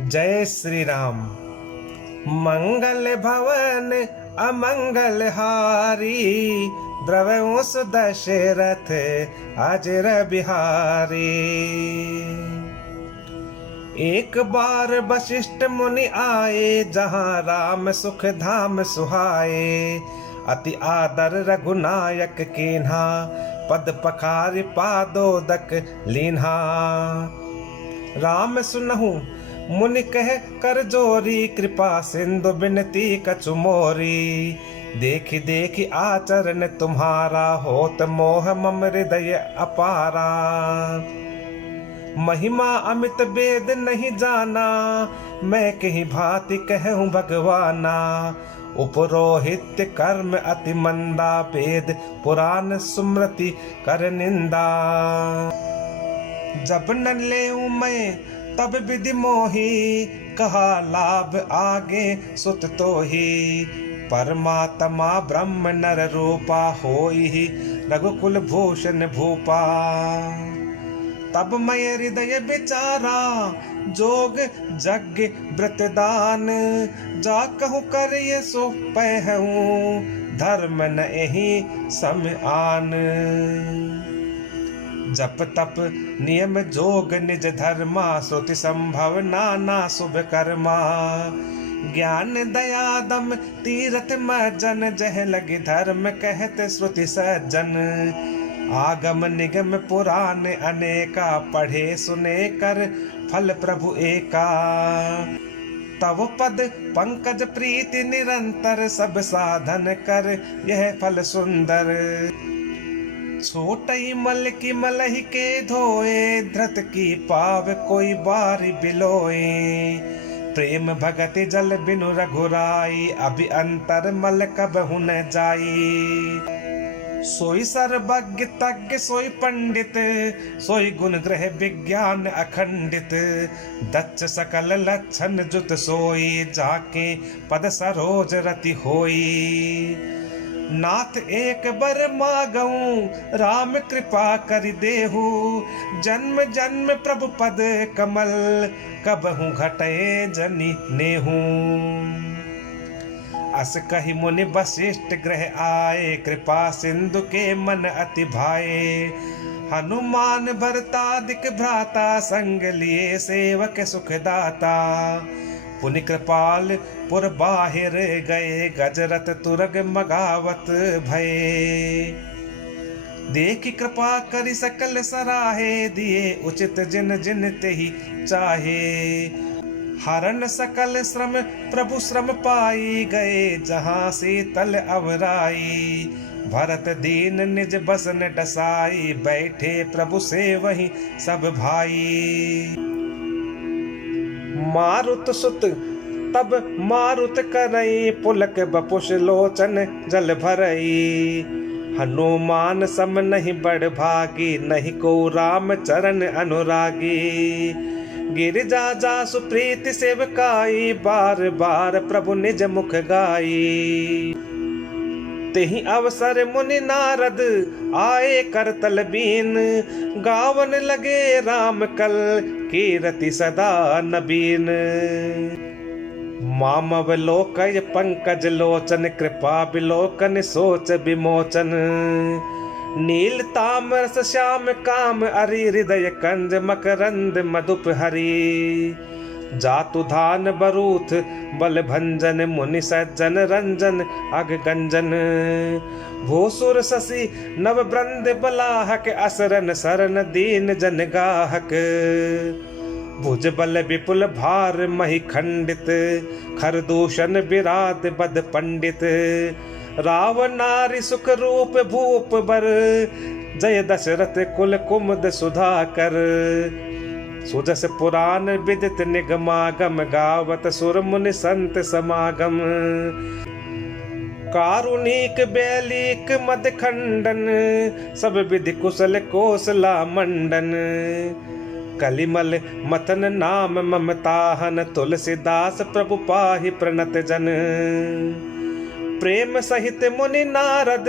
जय श्री राम। मंगल भवन अमंगल हारी, द्रवंश दशरथ अजर बिहारी। एक बार वशिष्ठ मुनि आए, जहाँ राम सुख धाम सुहाए। अति आदर रघुनायक कीन्हा, पद पखारि पादोदक लीन्हा। राम सुनहु मुनि कह कर जोरी, कृपा सिंधु बिनती कछु मोरी। देखि देखि आचरण तुम्हारा, होत मोह मम हृदय अपारा। महिमा अमित वेद नहीं जाना, मैं कहीं भांति कहूँ भगवाना। उपरोहित कर्म अति मंदा, वेद पुराण सुमृति कर निंदा। जब न लेऊं मैं तब विधि मोही, कहा लाभ आगे सुत तो ही। परमात्मा ब्रह्म नर रूपा, होई रघुकुल भूषण भूपा। तब मैं हृदय विचारा, जोग जग व्रत दान। जा कहूँ कर ये सो पहूँ, धर्म न एहि सम आन। जप तप नियम जोग निज धर्मा, श्रुति संभव नाना शुभ कर्मा। ज्ञान दया दम तीरथ मजन, जह लगी धर्म कहते श्रुति सज्जन। आगम निगम पुराण अनेका, पढ़े सुने कर फल प्रभु एका। तव पद पंकज प्रीति निरंतर, सब साधन कर यह फल सुंदर। छोटई मल की मलहि के धोए, धृत की पाव कोई बारी बिलोए। प्रेम भगति जल बिनु रघुराई, अभि अंतर मल कबहु न जाई। सोई सर्वज्ञ तज्ञ सोई पंडित, सोई गुण ग्रह विज्ञान अखंडित। दक्ष सकल लक्षण जुत सोई, जाके पद सरोज रति होई। नाथ एक बर मागऊं, राम कृपा कर देहु। जन्म जन्म प्रभु पद कमल, कबहु घटे जनि नेहु। अस कहि मुनि वशिष्ठ गृह आए, कृपा सिंधु के मन अति भाए। हनुमान भरतादिक भ्राता, संग लिए सेवक सुखदाता। पुनि कृपाल पुर बाहिर गए, गजरथ तुरग मगावत भये। देखि कृपा करि सकल सराहे, दिए उचित जिन जिन तेहि चाहे। हरण सकल श्रम प्रभु श्रम पाई, गए जहाँ शीतल अवराई। भरत दीन निज बसन डसाई, बैठे प्रभु से वहीं सब भाई। मारुत सुत तब मारुत करई, पुलक बपुष लोचन जल भरई। हनुमान सम नहीं बड़ भागी, नहीं को राम चरण अनुरागी। गिरिजा जा सुप्रीति सेवकाई, बार बार प्रभु निज मुख गाई। तेहि अवसर मुनि नारद आए करतल बीन, गावन लगे राम कल कीरति सदा नबीन। मामव लोकय पंकज लोचन, कृपा बिलोकन सोच विमोचन। नील तामरस श्याम काम अरि, हृदय कंज मकरंद मधुप हरि। जातु धान बरूथ बल भंजन, मुनि सज्जन रंजन अग गंजन। भूसुर शशि नव ब्रंद बलाहक, असरन सरन दीन जन गाहक। भुज बल विपुल भार महि खंडित, खरदूषण विराट बद पंडित। रावण नारी सुख रूप भूप बर, जय दशरथ कुल कुमुद सुधाकर। सुजस पुराण विदित निगमागम, गावत सुर मुनि संत समागम। कारुणिक बैलिक मद खंडन, सब विधि कुशल कोसला मंडन। कलिमल मथन नाम ममताहन, तुलसीदास प्रभु पाहि प्रणत जन। प्रेम सहित मुनि नारद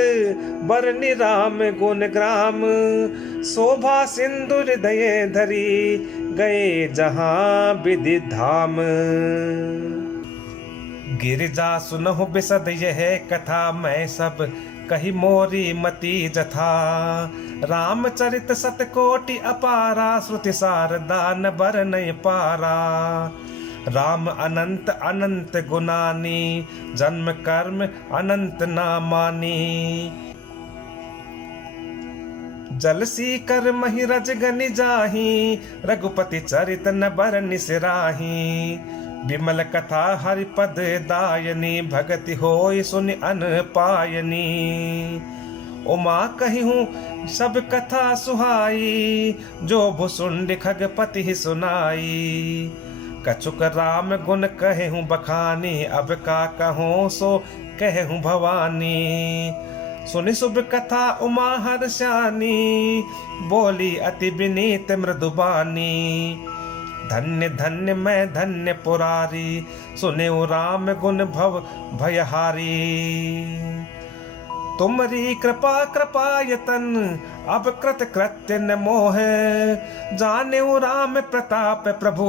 बरनि राम गुण ग्राम। शोभा सिंधु हृदय धरी गए जहाँ विधि धाम। गिरिजा सुनहु बिसद यह कथा मैं सब कही मोरी मति जथा। रामचरित सतकोटि अपारा श्रुति शारदा न बरनय पारा। राम अनंत अनंत गुनानी जन्म कर्म अनंत नामानी। जलसी कर मही रज गनि जाही रघुपति चरित न बरनि सिराही। विमल कथा हरिपद दायनी भगति होय सुनि अन पायनी। उमा कहिहूँ सब कथा सुहाई जो भुसुंड खगपति ही सुनाई। कछुक राम गुण कहूँ बखानी अब का कहूँ सो कहूँ भवानी। सुनि शुभ कथा उमा हर्षानी बोली अति विनीत मृदुबानी। धन्य धन्य मैं धन्य पुरारी सुने राम गुण भव भयहारी। तुमरी कृपा कृपायतन अब कृत कृत्य न मोह। जाने राम प्रताप प्रभु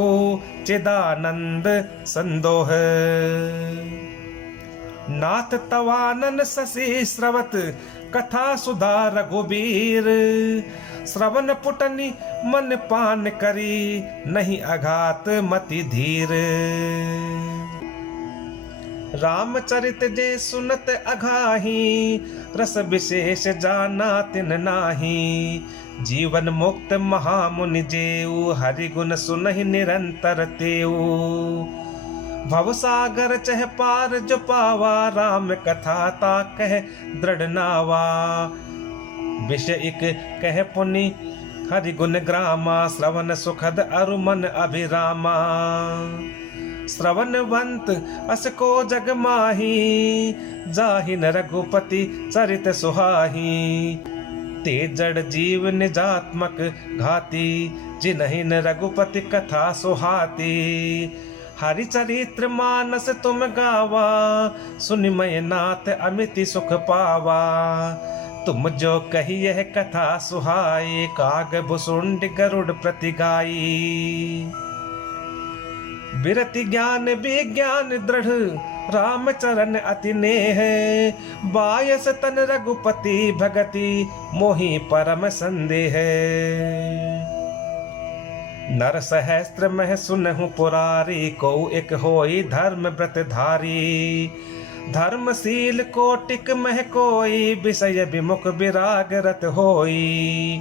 चिदानंद संदोह। नाथ तवानन शशि स्रवत कथा सुधा रघुबीर। श्रवण पुटनि मन पान करी नहीं अघात मति धीर। रामचरित जे सुनत अघाही रस विशेष जाना तिन नाही। जीवन मुक्त महामुनि जेऊ हरि गुण सुनहि निरंतर तेऊ। भवसागर चह पार जो पावा राम कथा ता कह दृढ़ नावा। विषय इक कह पुनि हरि गुण ग्रामा। श्रवण सुखद अरु मन अभिरामा। श्रवणवंत अस को जग माही जाहि न रघुपति चरित सुहाही। ते जड़ जीव निजात्मक घाती जिन्हि न रघुपति कथा सुहाती। हरि चरित्र मानस तुम गावा सुनिमय नाथ अमिति सुख पावा। तुम जो कही यह कथा सुहाई काग भुसुंड गरुड़ प्रति गाई। विरति ज्ञान विज्ञान दृढ़ राम चरण अति नेह। बायस तन रघुपति भगति मोहि परम संदेह। नर सहस्त्र मह सुनहु पुरारी को एक होई धर्म व्रत धारी। धर्मशील कोटिक मह कोई विषय विमुख विराग रत होई।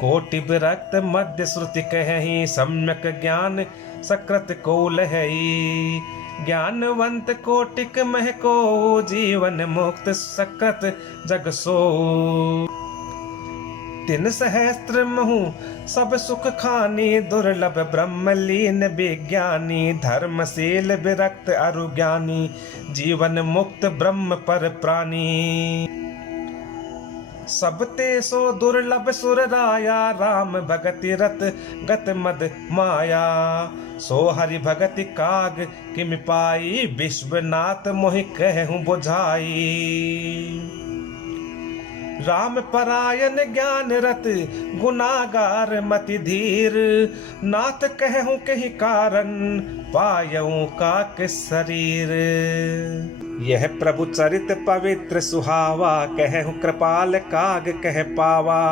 कोटि विरक्त मध्य श्रुति कहि सम्यक ज्ञान सकृत को लहई। ज्ञानवंत कोटिक मह को जीवन मुक्त सकृत जग सो। तिन सहस्त्र महु सब सुख खानी दुर्लभ ब्रह्मलीन विज्ञानी। धर्मशील विरक्त अरु ज्ञानी जीवन मुक्त ब्रह्म पर प्राणी। सबते सो दुर्लभ सुर राया राम भगति रत गत मद माया। सो हरि भगति काग किम पाई विश्वनाथ मोहि कहूँ बुझाई। राम परायण ज्ञान रत गुनागार मति धीर। नाथ कहूँ कही कारण पायऊँ का किस शरीर। यह प्रभु चरित पवित्र सुहावा कहूँ कृपाल काग कह पावा।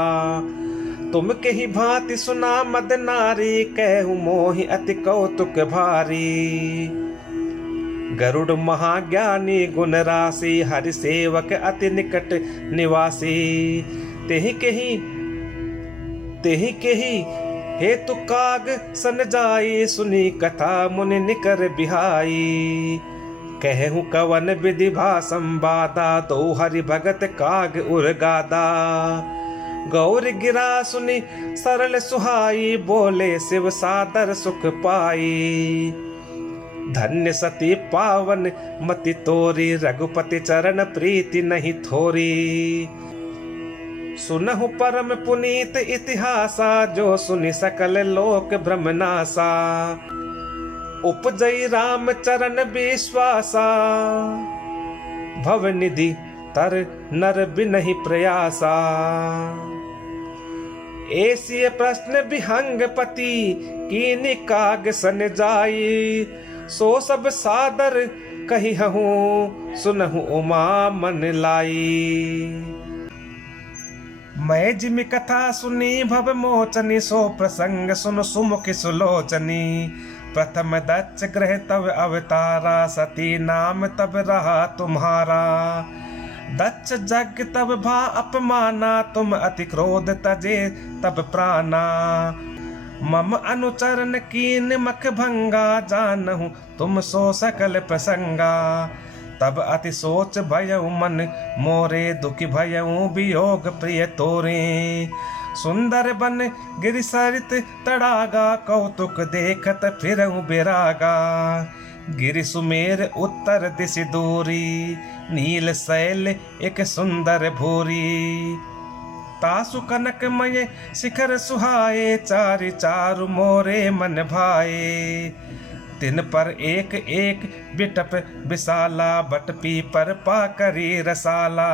तुम कही भांति सुना मद नारी कहूँ मोहि अति कौतुक भारी। गरुड़ महाज्ञानी गुण राशि हरि सेवक अति निकट निवासी। तेहि केहि हेतु काग सन जाई सुनी कथा मुनि निकर बिहाई। कहूँ कवन विधि भा संवादा तो हरि भगत काग उर्गादा। गौर गिरा सुनी सरल सुहाई बोले शिव सादर सुख पाई। धन्य सती पावन मति तोरी रघुपति चरण प्रीति नहीं थोरी। सुनहु परम पुनीत इतिहासा जो सुनि सकल लोक ब्रह्मनासा। उपजई राम चरण विश्वासा भव निधि तर नर बिनहि प्रयासा। ऐसी प्रश्न विहंग पति कीनि काग सन जाई, सो सब सादर कही हूँ सुनहु उमा मन लाई। मैं जिमि कथा सुनी भव मोचनी, सो प्रसंग सुन सुमुखी सुलोचनी। प्रथम दक्ष ग्रह तब अवतारा, सती नाम तब रहा तुम्हारा। दक्ष जग तब भा अपमाना, तुम अति क्रोध तजे तब प्राणा। मम अनुचरण कीन मख भंगा, जानहु तुम सो सकल प्रसंगा। तब अति सोच भयउ मन मोरे, दुखी भयउ वियोग प्रिय तोरे। सुंदर बन गिरि सरित तड़ागा, कौतुक देखत फिरऊ बिरागा। गिरि सुमेर उत्तर दिश दूरी, नील शैल एक सुंदर भूरी। तासु कनकमय शिखर सुहाए, चारि चारु मोरे मन भाए। तिन पर एक एक बिटप विशाला, बट पीपर पाकरी रसाला।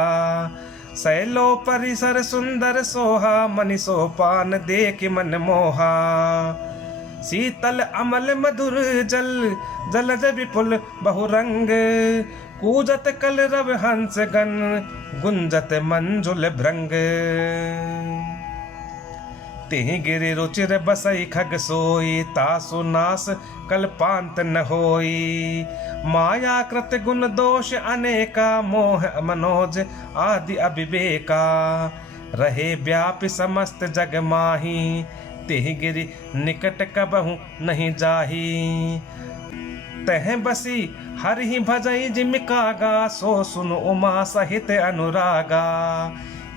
शैलो परिसर सुंदर सोहा, मनि सोपान देख मन मोहा। शीतल अमल मधुर जल, जलज विपुल बहुरंग। कूजत कलरव हंस गण, गुंजत मंजुल भृंग। तिहि गिरि रुचिर बसई खग सोई, तासु नास कल्पांत न होई। माया कृत गुण दोष अनेका, मोह मनोज आदि अविवेका। रहे व्यापी समस्त जग माही, तिहि गिरि निकट कबहु नहीं जाही। तह बसी हरि भजई जिमि कागा, सो सुन उमा सहित अनुरागा।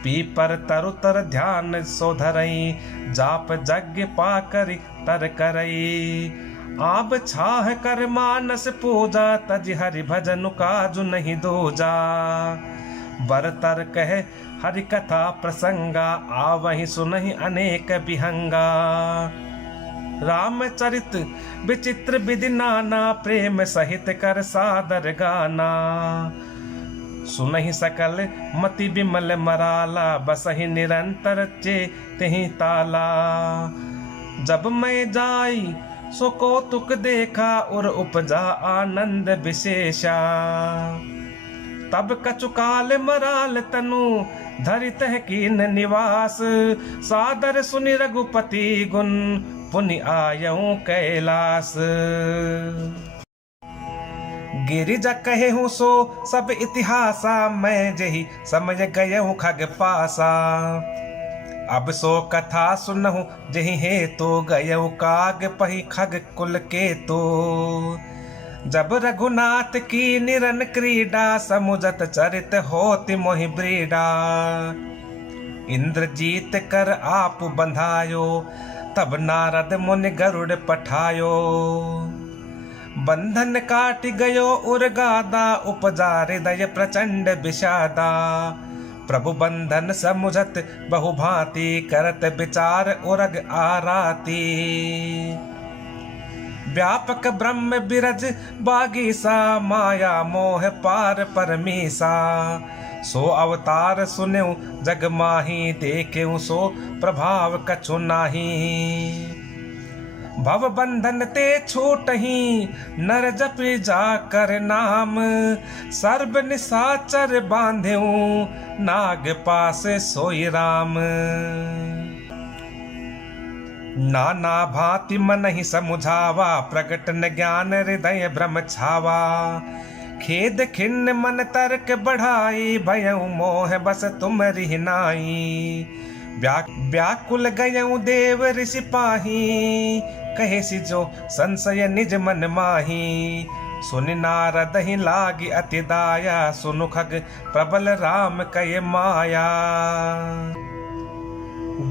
पीपर तरु तर ध्यान सो धरई, जाप जग पाकर तर करई। आब छाह कर मानस पूजा, तज हरि भजन काजु नहीं दूजा। बर तर कह हरि कथा प्रसंगा, आवहि सुनहि अनेक विहंगा। रामचरित विचित्र विधि नाना, प्रेम सहित कर सादर गाना। सुनहि सकल मति विमल मराला, बसहि निरंतर चेतहि ताला। जब मैं जाई सो कौतुक देखा, उर उपजा आनंद विशेषा। तब कछु काल मराल तनु, धरित कीन निवास। सादर सुनि रघुपति गुण, पुनि आयऊ कैलास। गिरिजा कहे हूँ सो सब इतिहासा, मैं जही समझ गये हूँ खग पासा। अब सो कथा सुनहु जही हे तो, गयऊ काग पही खग कुल के तो। जब रघुनाथ की निरन क्रीडा, समुझत चरित होति मोहि ब्रीडा। इंद्रजीत कर आप बंधायो, तब नारद मुनि गरुड़ पठायो। बंधन काट गयो उर्गादा, उपजा हृदय प्रचंड विषादा। प्रभु बंधन समुझत बहुभांति, करत विचार उरग आराती। व्यापक ब्रह्म बिरज बागीसा, माया मोह पार परमीसा। सो अवतार सुनेऊ जग माही, देखेऊ सो प्रभाव कछु नाही। भव बंधन ते छूटहि, नर जपि जाकर नाम। सर्ब निशाचर बांधेऊ, नाग पास सोई राम। नाना भांति मन ही समुझावा, प्रगट न ज्ञान हृदय भ्रम छावा। खेद खिन्न मन तर्क बढ़ाई, भयऊ मोह बस तुम रिहनाई। व्याकुल गयऊ देव ऋषि पाही, कहे सि जो संशय निज मन माही। सुनि नारद ही लागी अति दाया, सुनु खग प्रबल राम कय माया।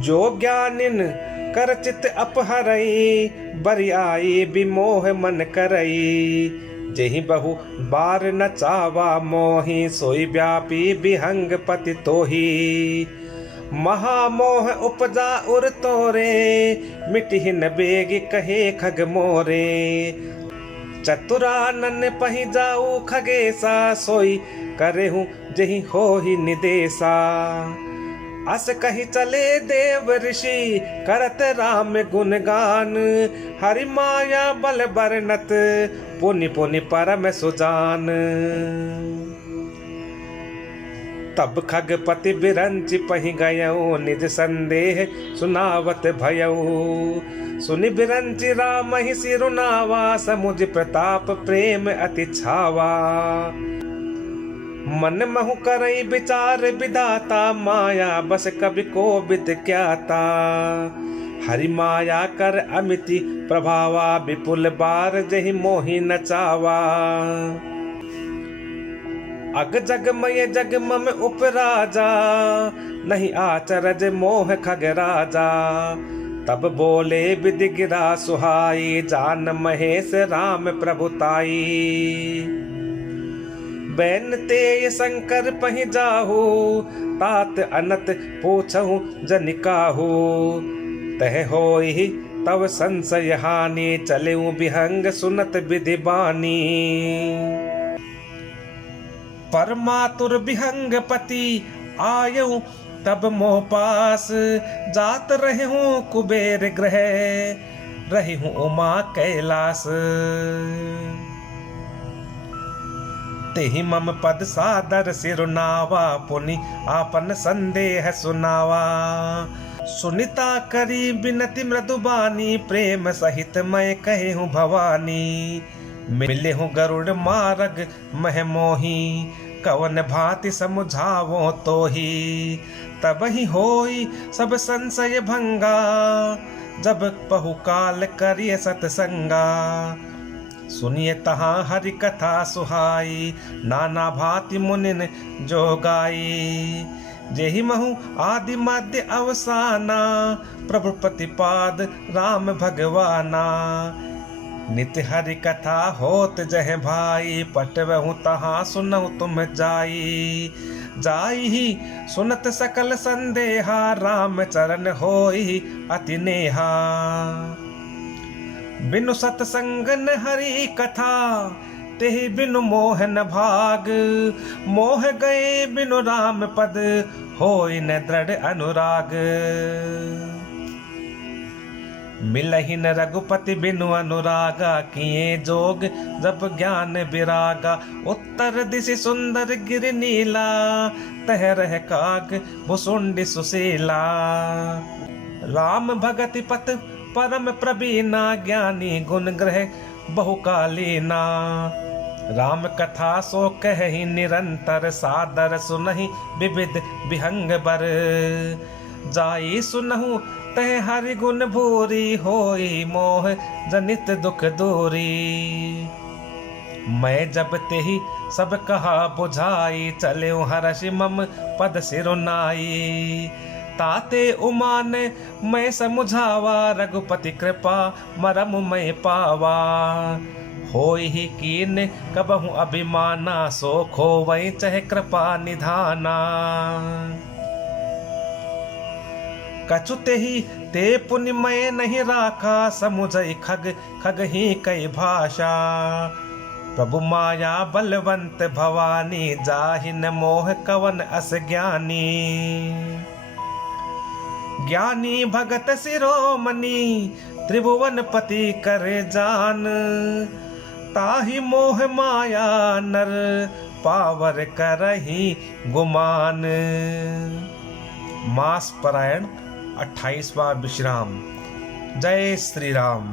जो ज्ञानिन कर चित अपहरई, बरियाई विमोह मन करई। जेहि बहु बार न चावा मोहि, सोई व्यापी विहंग पति तोही। महामोह उपजा उर तोरे, मिटहि न बेग कहे खग मोरे। चतुरानन पहि जाऊ खगेसा, सोई करेहूँ जही हो ही निदेशा। अस कही चले देव ऋषि करत राम गुणगान, हरि माया बल बरनत पुनि पुनि परम सुजान। तब खगपति बिरंच पहि गयऊ निज संदेह सुनावत भयऊ। सुनि बिरंच राम ही सिरुनावा समुझ प्रताप प्रेम अति छावा। मन महु करई विचार विधाता माया बस कवि को बित क्या ता। हरि माया कर अमिति प्रभावा विपुल बार जहि मोहि नचावा। अग जग मय जग मम उपराजा नहीं आचरज मोह खग राजा। तब बोले विधि गिरा सुहाई जान महेश राम प्रभुताई। बैन ते शंकर पहि जाहू तात अनत पूछहु जनिकाहू। तह होई तव संशय हानि चलेऊ विहंग सुनत विधि बानी। परमातुर विहंग पति आयऊ तब मोह पास जात रहूं कुबेर ग्रह रहूं उमा कैलास। तेहि मम पद सादर सिरुनावा पुनि आपन संदेह सुनावा। सुनिता करी बिनति मृदुबानी प्रेम सहित मैं कहूँ भवानी। मिले हूँ गरुड़ मार्ग मह मोही कवन भांति समुझावो तो ही। तब ही होई सब संशय भंगा जब बहुकाल करिय सतसंगा। सुनिए तहाँ हरि कथा सुहाई नाना भांति मुनिन जो गाई। जेहि महु आदि मध्य अवसाना प्रभु प्रतिपाद राम भगवाना। नित्य हरि कथा होत जह भाई पटवहु तहाँ सुनहु तुम जाई। जाई ही सुनत सकल संदेहा राम चरण होई अति नेहा। बिनु सतसंग न हरि कथा तेहि बिनु मोह न भाग। मोह गए बिनु राम पद होई न दृढ़ अनुराग। मिलहि न रघुपति बिनु अनुरागा किए जोग जब ज्ञान विरागा। उत्तर दिशि सुंदर गिर नीला तह रह काग भुसुंडी सुशीला। राम भगति पथ परम प्रवीणा ज्ञानी गुण ग्रह बहुकालीना। राम कथा सो कहि निरंतर सादर सुनहि विविध विहंग बर। जाई सुनहु तह हरि गुण भूरी होई मोह जनित दुख दूरी। मैं जब तेहि सब कहा बुझाई चले हर्ष मम पद सिरुनाई। ताते उमान मैं समुझावा रघुपति कृपा मरम मैं पावा। होई ही कीन कबहु अभिमाना सो खोवई चह कृपा निधाना। कछुते ही ते पुनि मैं नहीं राखा समुझई खग खग ही कई भाषा। प्रभु माया बलवंत भवानी जाहि न मोह कवन अस ज्ञानी। ज्ञानी भगत शिरोमणि त्रिभुवन पति करे जान। ताहि मोह माया नर पावर करहि गुमान। मास परायण 28वां विश्राम। जय श्री राम।